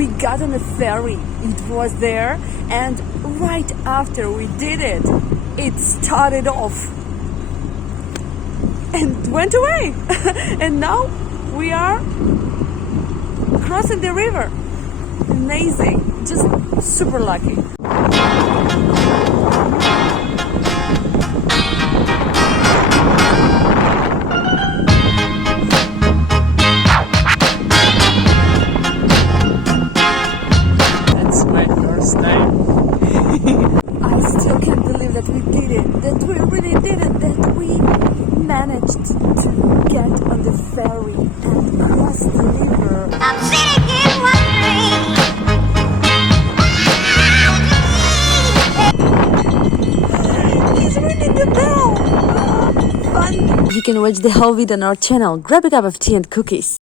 we got on a ferry. It was there, and right after we did it, it started off and went away. And now we are crossing the river. Amazing, just super lucky. That's my first time. I still can't believe that we did it, that we really did it, that we managed to get on the ferry and cross the river. I'm sitting here wondering. He's ringing the bell! Fun! You can watch the whole video on our channel. Grab a cup of tea and cookies.